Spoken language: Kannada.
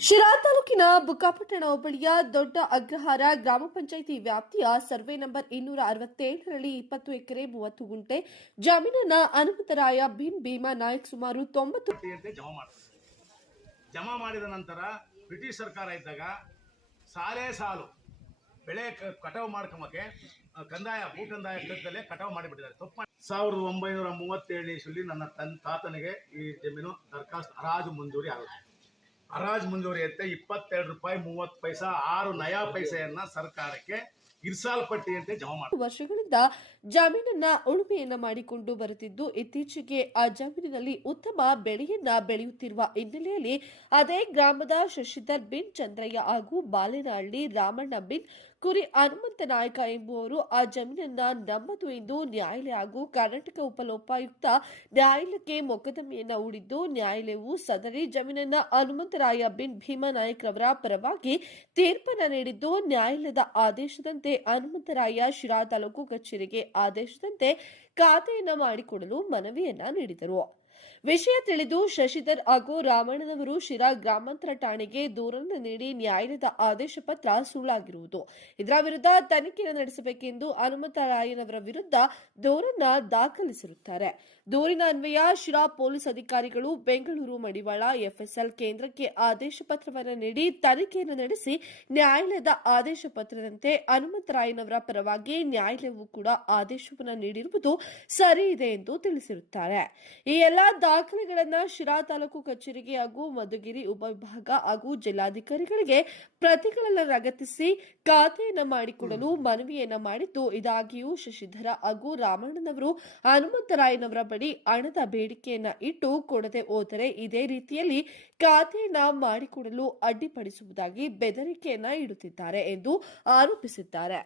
ಶಿರಾ ತಾಲೂಕಿನ ಬುಕ್ಕಾಪಟ್ಟಣ ಹೋಬಳಿಯ ದೊಡ್ಡ ಅಗ್ರಹಾರ ಗ್ರಾಮ ಪಂಚಾಯಿತಿ ವ್ಯಾಪ್ತಿಯ ಸರ್ವೆ ನಂಬರ್ ಇನ್ನೂರ ಅರವತ್ತೇಳರಲ್ಲಿ ಇಪ್ಪತ್ತು ಎಕರೆ ಮೂವತ್ತು ಗುಂಟೆ ಜಮೀನನ್ನ ಅನುಮತರಾಯ ಬಿನ್ ಭೀಮಾ ನಾಯಕ್ ಸುಮಾರು ತೊಂಬತ್ತು ಜಮಾ ಮಾಡ್ತಾರೆ. ಜಮಾ ಮಾಡಿದ ನಂತರ ಬ್ರಿಟಿಷ್ ಸರ್ಕಾರ ಇದ್ದಾಗ ಸಾಲೇ ಸಾಲು. ಬೆಳೆ ಕಟಾವು ಮಾಡ್ಕೊಂಬಕ್ಕೆ ಕಂದಾಯ ಭೂ ಕಂದಾಯ ಕಟ್ಟದಲ್ಲೇ ಕಟಾವು ಮಾಡಿಬಿಟ್ಟಿದ್ದಾರೆ. ತಪ್ಪು ಸಾವಿರದ ಒಂಬೈನೂರ ಮೂವತ್ತೇಳನೇ ಇಸಲ್ಲಿ ನನ್ನ ತನ್, ತಾತನಿಗೆ ಈ ಜಮೀನು ದರಖಾಸ್ತು ಹರಾಜು ಮಂಜೂರಿ ಆಗುತ್ತೆ. ಹರಾಜು ಮುಂದುವರಿಯುತ್ತೆ ಇಪ್ಪತ್ತೆರಡು ರೂಪಾಯಿ ಮೂವತ್ತು ಪೈಸಾ ಆರು ನಯಾ ಪೈಸೆಯನ್ನ ಸರ್ಕಾರಕ್ಕೆ ಇರ್ಸಾಲ್ಪಟ್ಟಿಯಂತೆ ಜಮಾ ಮಾಡ್ತಾರೆ ವರ್ಷಗಳಿಂದ ಜಮೀನನ್ನ ಉಳುಮೆಯನ್ನ ಮಾಡಿಕೊಂಡು ಬರುತ್ತಿದ್ದು, ಇತ್ತೀಚೆಗೆ ಆ ಜಮೀನಿನಲ್ಲಿ ಉತ್ತಮ ಬೆಳೆಯನ್ನ ಬೆಳೆಯುತ್ತಿರುವ ಹಿನ್ನೆಲೆಯಲ್ಲಿ ಅದೇ ಗ್ರಾಮದ ಶಶಿಧರ್ ಬಿನ್ ಚಂದ್ರಯ್ಯ ಹಾಗೂ ಬಾಲೇನಹಳ್ಳಿ ರಾಮಣ್ಣ ಬಿನ್, ಕುರಿ ಹನುಮಂತ ನಾಯಕ ಎಂಬುವರು ಆ ಜಮೀನನ್ನ ನಮ್ಮದು ಎಂದು ನ್ಯಾಯಾಲಯ ಹಾಗೂ ಕರ್ನಾಟಕ ಉಪಲೋಪಾಯುಕ್ತ ನ್ಯಾಯಾಲಯಕ್ಕೆ ಮೊಕದ್ದಮೆಯನ್ನ ಹೂಡಿದ್ದು, ನ್ಯಾಯಾಲಯವು ಸದರಿ ಜಮೀನನ್ನ ಹನುಮಂತರಾಯ ಬಿನ್ ಭೀಮಾ ನಾಯಕ್ ರವರ ಪರವಾಗಿ ತೀರ್ಪನ್ನ ನೀಡಿದ್ದು, ನ್ಯಾಯಾಲಯದ ಆದೇಶದಂತೆ ಹನುಮಂತರಾಯ ಶಿರಾ ತಾಲೂಕು ಕಚೇರಿಗೆ ಆದೇಶದಂತೆ ಖಾತೆಯನ್ನ ಮಾಡಿಕೊಡಲು ಮನವಿಯನ್ನ ನೀಡಿದರು. ವಿಷಯ ತಿಳಿದು ಶಶಿಧರ್ ಹಾಗೂ ರಾಮಣ್ಣನವರು ಶಿರಾ ಗ್ರಾಮಾಂತರ ಠಾಣೆಗೆ ದೂರನ್ನು ನೀಡಿ ನ್ಯಾಯಾಲಯದ ಆದೇಶ ಪತ್ರ ಸುಳ್ಳಾಗಿರುವುದು. ಇದರ ವಿರುದ್ಧ ತನಿಖೆ ನಡೆಸಬೇಕೆಂದು ಹನುಮಂತರಾಯನವರ ವಿರುದ್ಧ ದೂರನ್ನ ದಾಖಲಿಸಿರುತ್ತಾರೆ. ದೂರಿನ ಅನ್ವಯ ಶಿರಾ ಪೊಲೀಸ್ ಅಧಿಕಾರಿಗಳು ಬೆಂಗಳೂರು, ಮಡಿವಾಳ, ಎಫ್ಎಸ್ಎಲ್ ಕೇಂದ್ರಕ್ಕೆ ಆದೇಶ ಪತ್ರವನ್ನು ನೀಡಿ ತನಿಖೆಯನ್ನು ನಡೆಸಿ ನ್ಯಾಯಾಲಯದ ಆದೇಶ ಪತ್ರದಂತೆ ಹನುಮಂತರಾಯನವರ ಪರವಾಗಿ ನ್ಯಾಯಾಲಯವು ಕೂಡ ಆದೇಶವನ್ನು ನೀಡಿರುವುದು ಸರಿ ಇದೆ ಎಂದು ತಿಳಿಸಿರುತ್ತಾರೆ. ಈ ಎಲ್ಲಾ ದಾಖಲೆಗಳನ್ನ ಶಿರಾ ತಾಲೂಕು ಕಚೇರಿಗೆ ಹಾಗೂ ಮಧುಗಿರಿ ಉಪವಿಭಾಗ ಹಾಗೂ ಜಿಲ್ಲಾಧಿಕಾರಿಗಳಿಗೆ ಪ್ರತಿಗಳನ್ನು ಲಗತ್ತಿಸಿ ಖಾತೆಯನ್ನ ಮಾಡಿಕೊಡಲು ಮನವಿಯನ್ನ ಮಾಡಿದ್ದು ಇದಾಗಿಯೂ ಶಶಿಧರ ಹಾಗೂ ರಾಮಣ್ಣನವರು ಹನುಮಂತರಾಯನವರ ಬಳಿ ಹಣದ ಬೇಡಿಕೆಯನ್ನ ಇಟ್ಟು ಕೊಡದೆ ಹೋದರೆ ಇದೇ ರೀತಿಯಲ್ಲಿ ಖಾತೆಯನ್ನ ಮಾಡಿಕೊಡಲು ಅಡ್ಡಿಪಡಿಸುವುದಾಗಿ ಬೆದರಿಕೆಯನ್ನ ಇಡುತ್ತಿದ್ದಾರೆ ಎಂದು ಆರೋಪಿಸಿದ್ದಾರೆ.